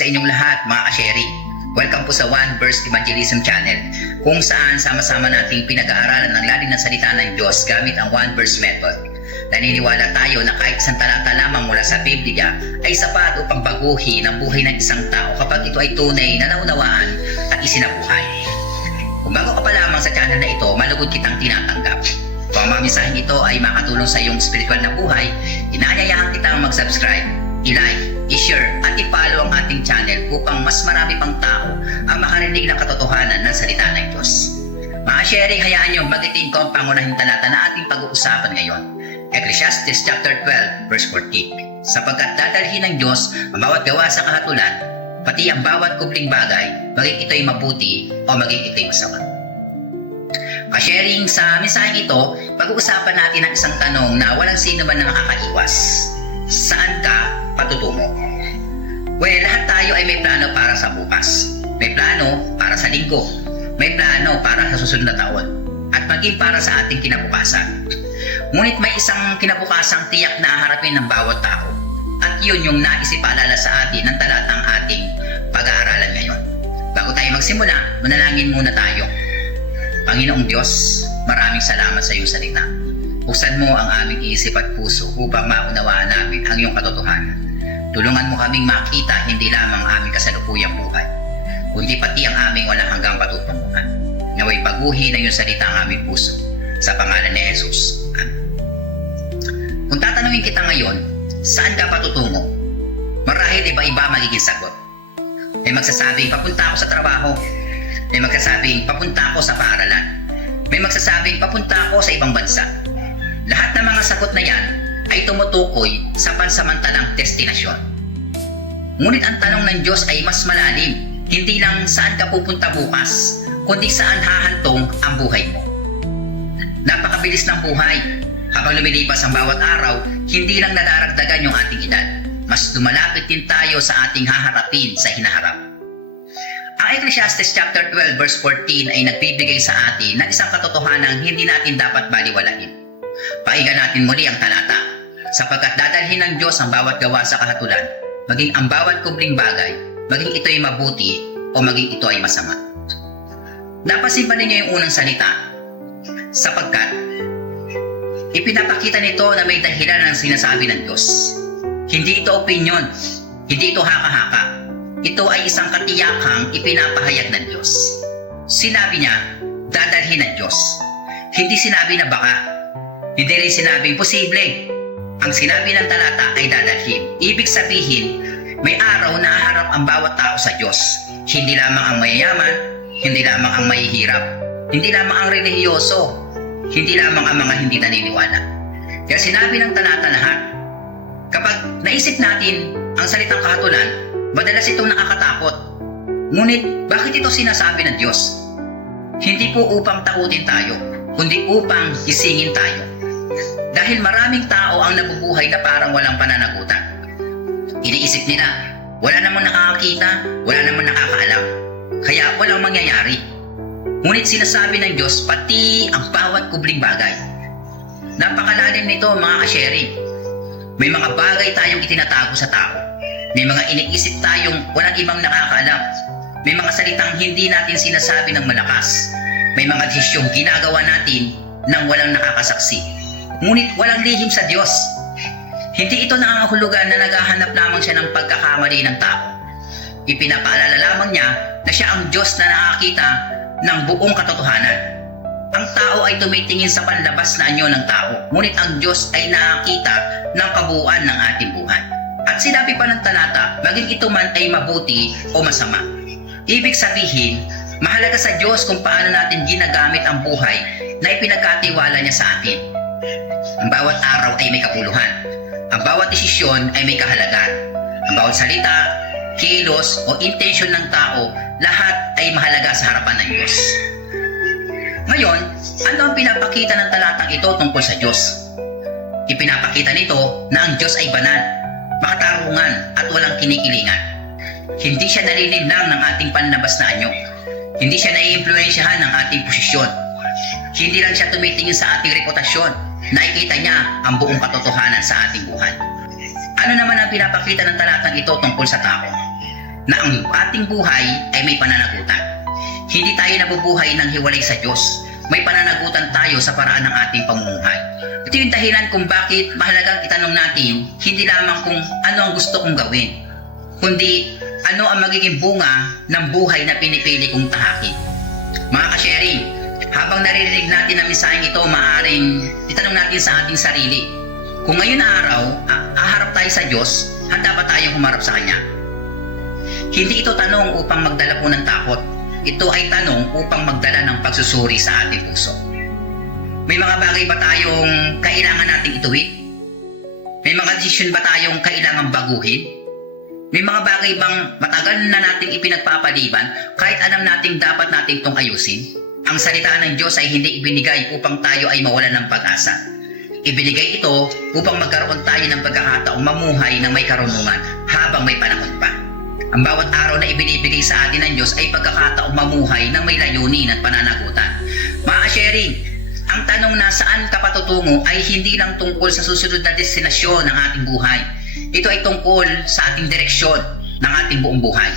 sa inyong lahat mga ka-sharing. Welcome po sa One Verse Evangelism Channel, kung saan sama-sama nating pinag-aaralan ng lalim ng salita ng Diyos gamit ang One Verse Method. Naniniwala tayo na kahit isang talata lamang mula sa Biblia ay sapat upang baguhin ang buhay ng isang tao kapag ito ay tunay na naunawaan at isinabuhay. Kung bago ka pa lamang sa channel na ito, malugod kitang tinatanggap. Kung ang mga mensaheng ito ay makatulong sa iyong spiritual na buhay, inaanyayahan kitang mag-subscribe, i-like, i-share at i-follow ang ating channel upang mas marami pang tao ang makarinig ng katotohanan ng salita ng Diyos. Mga sharing, hayaan niyo magitin ko ang pangunahing talata na ating pag-uusapan ngayon. Ecclesiastes chapter 12 verse 14. Sapagkat dadalhin ng Diyos ang bawat gawa sa kahatulan, pati ang bawat kubling bagay, maging ito'y mabuti o maging ito'y masama. Pa-sharing, sa mensaheng ito, pag-uusapan natin ang isang tanong na walang sino man na makakaiwas. Saan ka patutungo? Well, lahat tayo ay may plano para sa bukas. May plano para sa linggo. May plano para sa susunod na taon. At maging para sa ating kinabukasan. Ngunit may isang kinabukasang tiyak na haharapin ng bawat tao. At yun yung naisipaalala sa atin ng talatang ating pag-aaralan ngayon. Bago tayo magsimula, manalangin muna tayo. Panginoong Diyos, maraming salamat sa iyong salita. Buksan mo ang aming isip at puso upang maunawaan namin ang iyong katotohanan. Tulungan mo kaming makita hindi lamang ang aming kasalukuyang buhay, kundi pati ang aming walang hanggang patutunguhan. Naway baguhin ang iyong salita ang aming puso. Sa pangalan ni Jesus. Amen. Kung tatanungin kita ngayon, saan ka patutungo? Marahil iba-iba magiging sagot. May magsasabing papunta ako sa trabaho. May magsasabing papunta ako sa paaralan. May magsasabing papunta ako sa ibang bansa. Lahat ng mga sagot na yan ay tumutukoy sa pansamantalang destinasyon. Ngunit ang tanong ng Diyos ay mas malalim. Hindi lang saan ka pupunta bukas, kundi saan hahantong ang buhay mo. Napakabilis ng buhay. Habang lumilipas ang bawat araw, hindi lang nadaragdagan yung ating edad. Mas lumalapit din tayo sa ating haharapin sa hinaharap. Ang Ecclesiastes chapter 12 verse 14 ay nagbibigay sa atin ng isang katotohanang hindi natin dapat baliwalain. Pakinggan natin muli ang talata. Sapagkat dadalhin ng Diyos ang bawat gawa sa kahatulan, maging ang bawat kubling bagay, maging ito ay mabuti o maging ito ay masama. Napansin ba ninyo yung unang salita? Sapagkat ipinapakita nito na may dahilan ng sinasabi ng Diyos. Hindi ito opinyon, hindi ito haka-haka. Ito ay isang katiyakang ipinapahayag ng Diyos. Sinabi niya, dadalhin ng Diyos. Hindi sinabi na baka. Hindi rin sinabing posible. Ang sinabi ng talata ay dadalhin. Ibig sabihin, may araw na haharap ang bawat tao sa Diyos. Hindi lamang ang mayayaman, hindi lamang ang mahihirap, hindi lamang ang relihiyoso, hindi lamang ang mga hindi naniniwala. Kaya sinabi ng talata lahat. Kapag naisip natin ang salitang kahatulan, madalas itong nakakatakot. Ngunit bakit ito sinasabi ng Diyos? Hindi po upang takutin tayo, kundi upang gisingin tayo. Dahil maraming tao ang nabubuhay na parang walang pananagutan. Iniisip nila, wala namang nakakakita, wala namang nakakaalam, kaya walang mangyayari. Ngunit sinasabi ng Diyos pati ang bawat kubling bagay. Napakalalim nito mga ka-sharing. May mga bagay tayong itinatago sa tao. May mga iniisip tayong walang ibang nakakaalam. May mga salitang hindi natin sinasabi ng malakas. May mga desisyong ginagawa natin nang walang nakakasaksi. Ngunit walang lihim sa Diyos. Hindi ito nangangahulugan na naghahanap lamang siya ng pagkakamali ng tao. Ipinapaalala lamang niya na siya ang Diyos na nakakita ng buong katotohanan. Ang tao ay tumitingin sa panlabas na anyo ng tao, ngunit ang Diyos ay nakakita ng kabuuan ng ating buhay. At sinabi pa ng talata, maging ito man ay mabuti o masama. Ibig sabihin, mahalaga sa Diyos kung paano natin ginagamit ang buhay na ipinagkatiwala niya sa atin. Ang bawat araw ay may kapuluhan. Ang bawat desisyon ay may kahalagaan. Ang bawat salita, kilos o intensyon ng tao, lahat ay mahalaga sa harapan ng Diyos. Ngayon, ano ang pinapakita ng talatang ito tungkol sa Diyos? Ipinapakita nito na ang Diyos ay banal, makatarungan at walang kinikilingan. Hindi siya nalilinlang ng ating panlabas na anyo. Hindi siya naiimpluwensyahan ng ating posisyon. Hindi lang siya tumitingin sa ating reputasyon. Nakikita niya ang buong katotohanan sa ating buhay. Ano naman ang pinapakita ng talatang ito tungkol sa tao? na ang ating buhay ay may pananagutan. Hindi tayo nabubuhay ng hiwalay sa Diyos. May pananagutan tayo sa paraan ng ating pamumuhay. Ito yung dahilan kung bakit mahalagang itanong natin hindi lamang kung ano ang gusto kong gawin, kundi ano ang magiging bunga ng buhay na pinipili kong tahakin. Mga ka-sharing, habang naririnig natin ang mensaheng ito, maaaring itanong natin sa ating sarili, kung ngayon na araw, aharap tayo sa Diyos, handa ba tayong humarap sa Kanya? Hindi ito tanong upang magdala po ng takot. Ito ay tanong upang magdala ng pagsusuri sa ating puso. May mga bagay ba tayong kailangan nating ituwid? May mga desisyon ba tayong kailangan baguhin? May mga bagay bang matagal na nating ipinagpapaliban kahit alam nating dapat nating itong ayusin? Ang salita ng Diyos ay hindi ibinigay upang tayo ay mawalan ng pag-asa. Ibinigay ito upang magkaroon tayo ng pagkakataong mamuhay ng may karunungan habang may panahon pa. Ang bawat araw na ibinibigay sa atin ng Diyos ay pagkakataong mamuhay ng may layunin at pananagutan. Mga sharing, ang tanong na saan ka patutungo ay hindi lang tungkol sa susunod na destinasyon ng ating buhay. Ito ay tungkol sa ating direksyon ng ating buong buhay.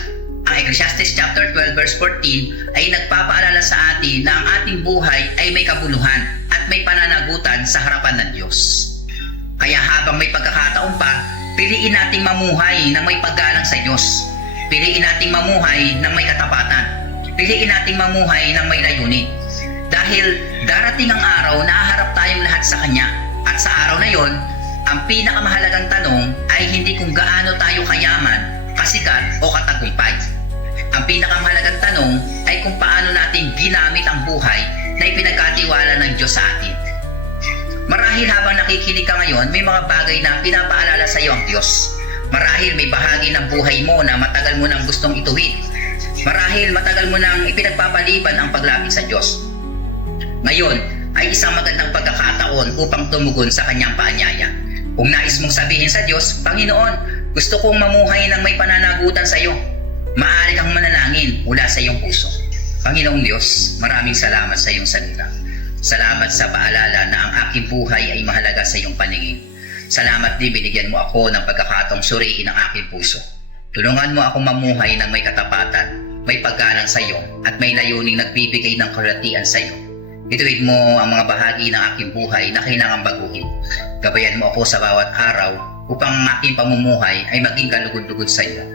Ang Ecclesiastes chapter 12 verse 14 ay nagpapaalala sa atin na ang ating buhay ay may kabuluhan at may pananagutan sa harapan ng Diyos. Kaya habang may pagkakataon pa, piliin nating mamuhay ng may paggalang sa Diyos. Piliin nating mamuhay ng may katapatan. Piliin nating mamuhay ng may layunin. Dahil darating ang araw na haharap tayong lahat sa Kanya. At sa araw na yon, ang pinakamahalagang tanong ay hindi kung gaano tayo kayaman, kasikat o katagumpay. Ang pinakamahalagang tanong ay kung paano natin ginamit ang buhay na ipinagkatiwala ng Diyos sa atin. Marahil habang nakikinig ka ngayon, may mga bagay na pinapaalala sa iyo ang Diyos. Marahil may bahagi ng buhay mo na matagal mo nang gustong ituwid. Marahil matagal mo nang ipinagpapaliban ang paglapit sa Diyos. Ngayon ay isang magandang pagkakataon upang tumugon sa Kanyang paanyaya. Kung nais mong sabihin sa Diyos, Panginoon, gusto kong mamuhay ng may pananagutan sa iyo. Maaari kang manalangin mula sa iyong puso. Panginoong Diyos, maraming salamat sa iyong salita. Salamat sa paalala na ang aking buhay ay mahalaga sa iyong paningin. Salamat din binigyan mo ako ng pagkakataong suriin ang aking puso. Tulungan mo akong mamuhay ng may katapatan, may paggalang sa iyo, at may layuning nagbibigay ng kalatian sa iyo. Ituwid mo ang mga bahagi ng aking buhay na kailangang baguhin. Gabayan mo ako sa bawat araw upang ang aking pamumuhay ay maging kalugod-lugod sa iyo.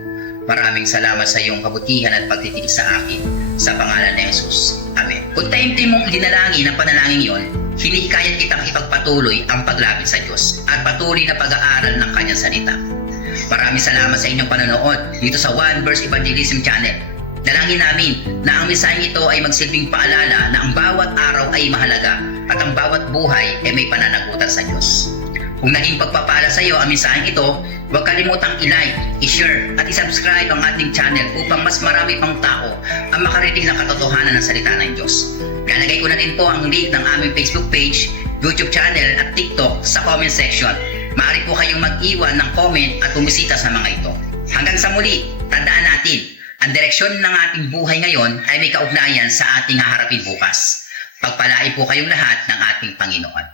Maraming salamat sa iyong kabutihan at pagtitiis sa akin. Sa pangalan ni Jesus. Amen. Kung taimtim mong dinalangin ang panalangin yon, hinihikayat kitang ipagpatuloy ang paglapit sa Diyos at patuloy na pag-aaral ng Kanyang salita. Maraming salamat sa inyong panonood dito sa One Verse Evangelism Channel. Dalangin namin na ang mensaheng ito ay magsilbing paalala na ang bawat araw ay mahalaga at ang bawat buhay ay may pananagutan sa Diyos. Kung naging pagpapala sa iyo ang mensaheng ito, huwag kalimutang i-like, i-share at i-subscribe ang ating channel upang mas marami pang tao ang makarinig ng katotohanan ng salita ng Diyos. Lalagay ko na din po ang link ng aming Facebook page, YouTube channel at TikTok sa comment section. Maaari po kayong mag-iwan ng comment at bumisita sa mga ito. Hanggang sa muli, tandaan natin, ang direksyon ng ating buhay ngayon ay may kaugnayan sa ating haharapin bukas. Pagpalain po kayong lahat ng ating Panginoon.